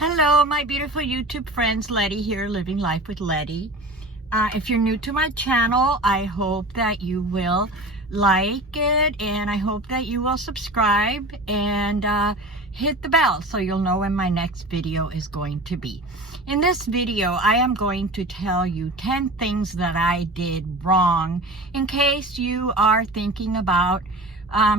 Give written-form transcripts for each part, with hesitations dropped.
Hello, my beautiful YouTube friends. Letty here, living life with Letty. If you're new to my channel, I hope that you will like it, and I hope that you will subscribe and hit the bell so you'll know when my next video is going to be. In this video, I am going to tell you 10 things that I did wrong in case you are thinking about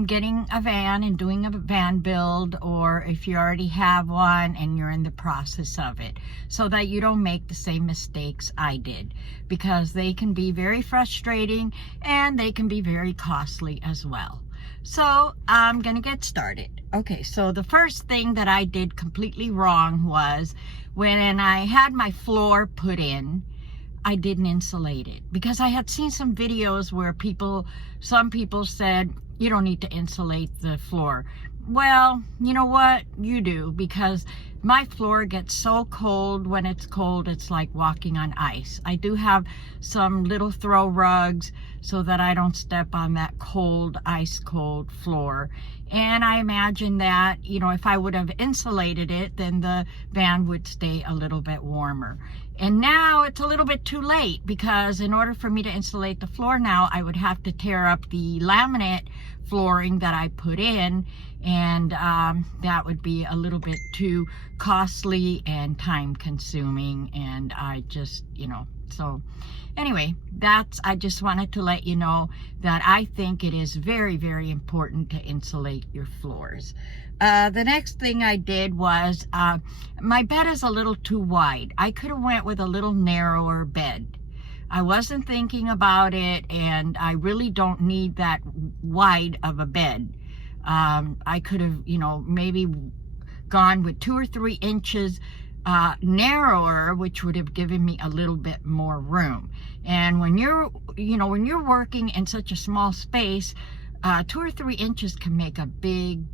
getting a van and doing a van build, or if you already have one and you're in the process of it, so that you don't make the same mistakes I did, because they can be very frustrating and they can be very costly as well. So I'm gonna get started. Okay, so the first thing that I did completely wrong was when I had my floor put in, I didn't insulate it, because I had seen some videos where some people said, you don't need to insulate the floor. Well, you know what? You do, because my floor gets so cold. When it's cold, it's like walking on ice. I do have some little throw rugs so that I don't step on that cold, ice cold floor. And I imagine that, you know, if I would have insulated it, then the van would stay a little bit warmer. And now it's a little bit too late, because in order for me to insulate the floor now, I would have to tear up the laminate flooring that I put in, and that would be a little bit too costly and time consuming, and I just, you know, so anyway, I just wanted to let you know that I think it is very, very important to insulate your floors. The next thing I did was, my bed is a little too wide. I could have went with a little narrower bed. I wasn't thinking about it, and I really don't need that wide of a bed. I could have, you know, maybe gone with 2 or 3 inches narrower, which would have given me a little bit more room. And when you're working in such a small space, 2 or 3 inches can make a big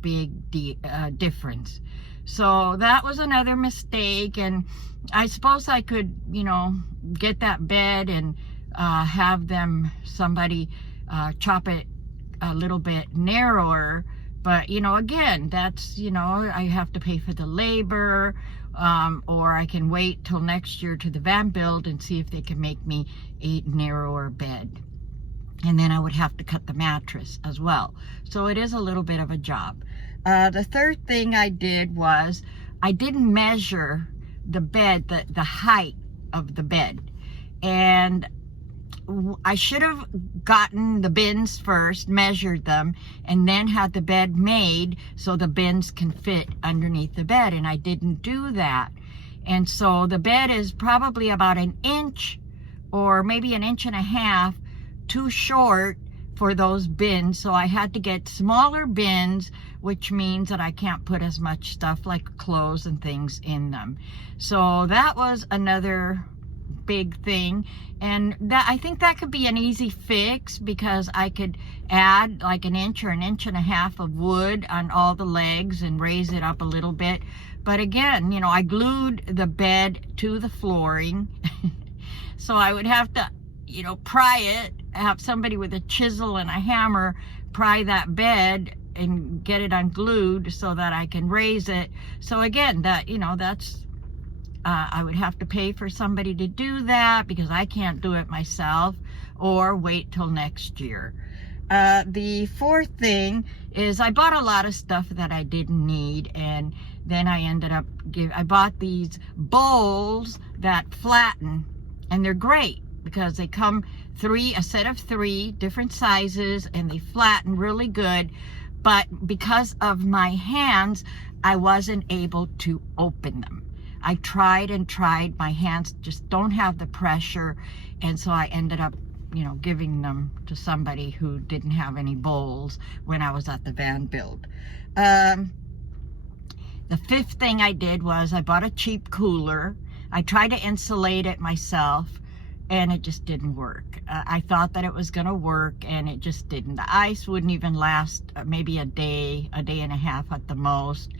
difference. So that was another mistake, and I suppose I could, you know, get that bed and have somebody chop it a little bit narrower. But, you know, again, that's, you know, I have to pay for the labor, or I can wait till next year to the van build and see if they can make me a narrower bed. And then I would have to cut the mattress as well. So it is a little bit of a job. The third thing I did was I didn't measure the bed, the height of the bed. And I should have gotten the bins first, measured them, and then had the bed made so the bins can fit underneath the bed. And I didn't do that. And so the bed is probably about 1 inch or maybe 1.5 inches too short for those bins. So I had to get smaller bins, which means that I can't put as much stuff like clothes and things in them. So that was another big thing, and that, I think that could be an easy fix, because I could add like 1 inch or 1.5 inches of wood on all the legs and raise it up a little bit. But again, you know, I glued the bed to the flooring so I would have to, you know, pry it, have somebody with a chisel and a hammer pry that bed and get it unglued so that I can raise it. So again, that, you know, that's I would have to pay for somebody to do that, because I can't do it myself, or wait till next year. The fourth thing is I bought a lot of stuff that I didn't need, and then I ended up I bought these bowls that flatten, and they're great because they come a set of 3 different sizes, and they flatten really good. But because of my hands, I wasn't able to open them. I tried and tried. My hands just don't have the pressure, and so I ended up, you know, giving them to somebody who didn't have any bowls when I was at the van build. The fifth thing I did was I bought a cheap cooler. I tried to insulate it myself, and it just didn't work. I thought that it was going to work, and it just didn't. The ice wouldn't even last maybe a day and a half at the most,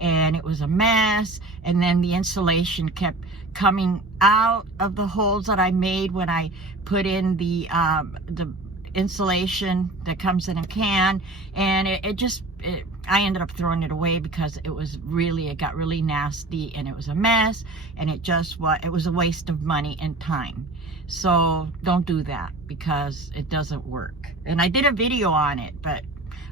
and it was a mess. And then the insulation kept coming out of the holes that I made when I put in the insulation that comes in a can, and I ended up throwing it away because it got really nasty and it was a mess, and it was a waste of money and time. So don't do that because it doesn't work. And I did a video on it, but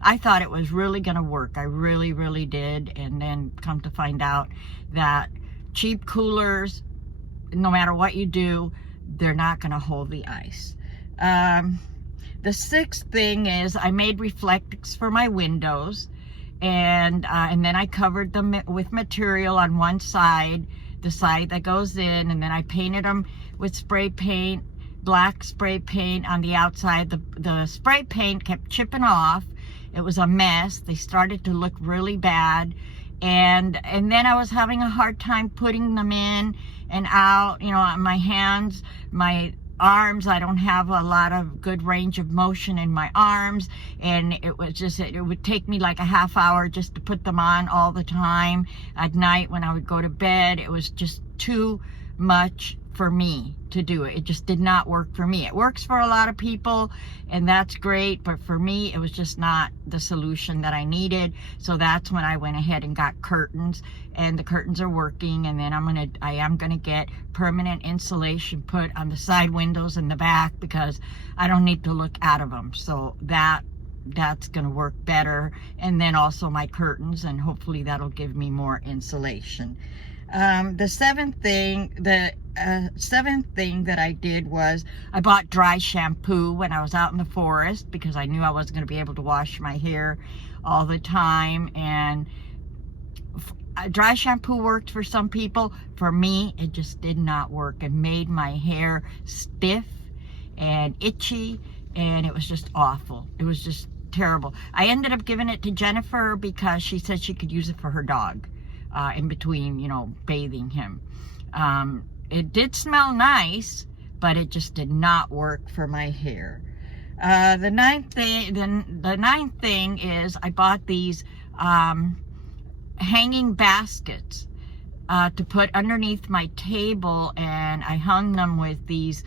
I thought it was really going to work. I really, really did. And then come to find out that cheap coolers, no matter what you do, they're not going to hold the ice. The sixth thing is I made Reflectix for my windows, and then I covered them with material on one side, the side that goes in, and then I painted them with spray paint, black spray paint on the outside. The spray paint kept chipping off. It was a mess. They started to look really bad, and then I was having a hard time putting them in and out. You know, my hands, my arms, I don't have a lot of good range of motion in my arms, and it would take me like a half hour just to put them on all the time. At night when I would go to bed, it was just too much for me to do it. It just did not work for me. It works for a lot of people, and that's great, but for me it was just not the solution that I needed. So that's when I went ahead and got curtains, and the curtains are working. And then I am gonna get permanent insulation put on the side windows and the back, because I don't need to look out of them. So that's gonna work better. And then also my curtains, and hopefully that'll give me more insulation. The seventh thing that I did was I bought dry shampoo when I was out in the forest, because I knew I wasn't going to be able to wash my hair all the time. And dry shampoo worked for some people. For me, it just did not work. It made my hair stiff and itchy, and it was just awful. It was just terrible. I ended up giving it to Jennifer because she said she could use it for her dog. In between, you know, bathing him. It did smell nice, but it just did not work for my hair. The ninth thing is I bought these hanging baskets to put underneath my table, and I hung them with these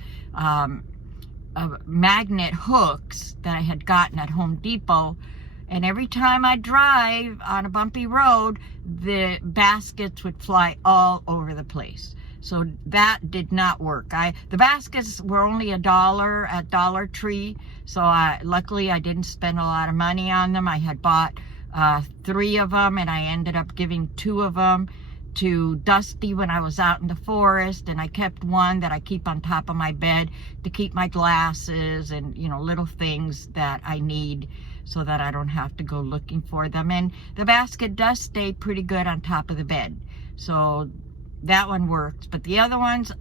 magnet hooks that I had gotten at Home Depot. And every time I drive on a bumpy road, the baskets would fly all over the place. So that did not work. The baskets were only $1 at Dollar Tree. So luckily I didn't spend a lot of money on them. I had bought 3 of them, and I ended up giving 2 of them to Dusty when I was out in the forest. And I kept one that I keep on top of my bed to keep my glasses and, you know, little things that I need, so that I don't have to go looking for them. And the basket does stay pretty good on top of the bed. So that one works. But the other ones,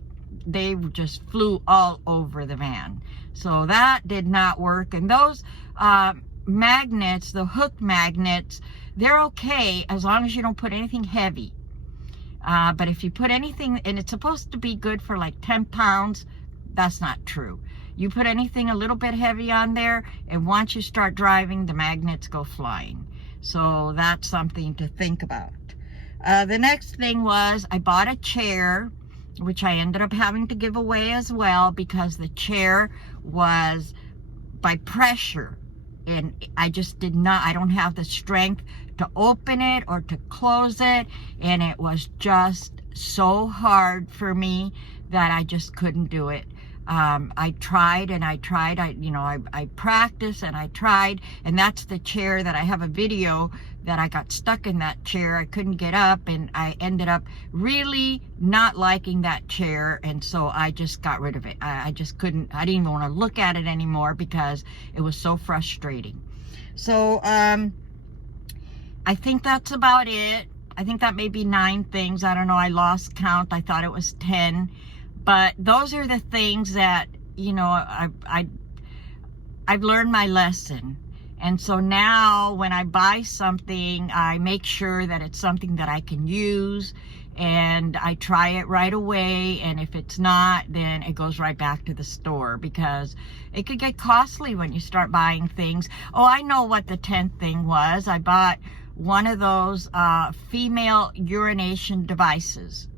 they just flew all over the van. So that did not work. And those magnets, the hook magnets, they're okay as long as you don't put anything heavy. But if you put anything, and it's supposed to be good for like 10 pounds, that's not true. You put anything a little bit heavy on there, and once you start driving, the magnets go flying. So that's something to think about. The next thing was I bought a chair, which I ended up having to give away as well, because the chair was by pressure, and I don't have the strength to open it or to close it, and it was just so hard for me that I just couldn't do it. I tried and I tried. I practiced and I tried, and that's the chair that I have a video that I got stuck in that chair. I couldn't get up, and I ended up really not liking that chair, and so I just got rid of it. I just couldn't. I didn't even want to look at it anymore because it was so frustrating. So I think that's about it. I think that may be 9 things. I don't know. I lost count. I thought it was 10. But those are the things that, you know, I've learned my lesson. And so now when I buy something, I make sure that it's something that I can use, and I try it right away. And if it's not, then it goes right back to the store, because it could get costly when you start buying things. Oh, I know what the 10th thing was. I bought one of those female urination devices.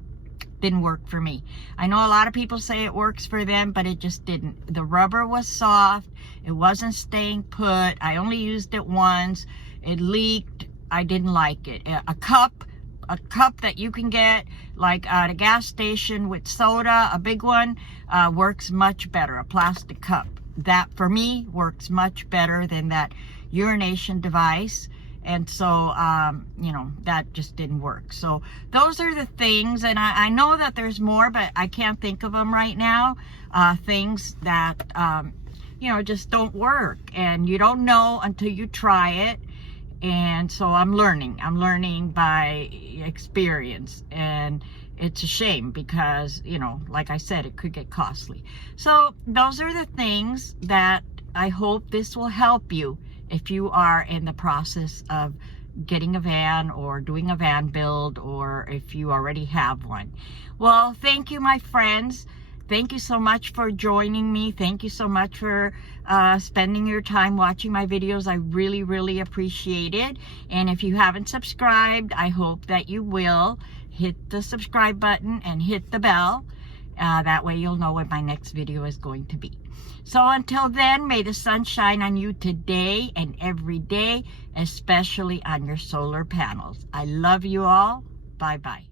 Didn't work for me. I know a lot of people say it works for them, but it just didn't. The rubber was soft. It wasn't staying put. I only used it once. It leaked I didn't like it. A cup that you can get like at a gas station with soda, a big one, works much better. A plastic cup, that for me works much better than that urination device. And so you know, that just didn't work. So those are the things, and I know that there's more, but I can't think of them right now. Things that you know, just don't work, and you don't know until you try it. And so I'm learning by experience, and it's a shame because, you know, like I said, it could get costly. So those are the things that I hope this will help you if you are in the process of getting a van or doing a van build, or if you already have one. Well, thank you, my friends. Thank you so much for joining me. Thank you so much for spending your time watching my videos. I really, really appreciate it. And if you haven't subscribed, I hope that you will. Hit the subscribe button and hit the bell. That way you'll know when my next video is going to be. So until then, may the sun shine on you today and every day, especially on your solar panels. I love you all. Bye-bye.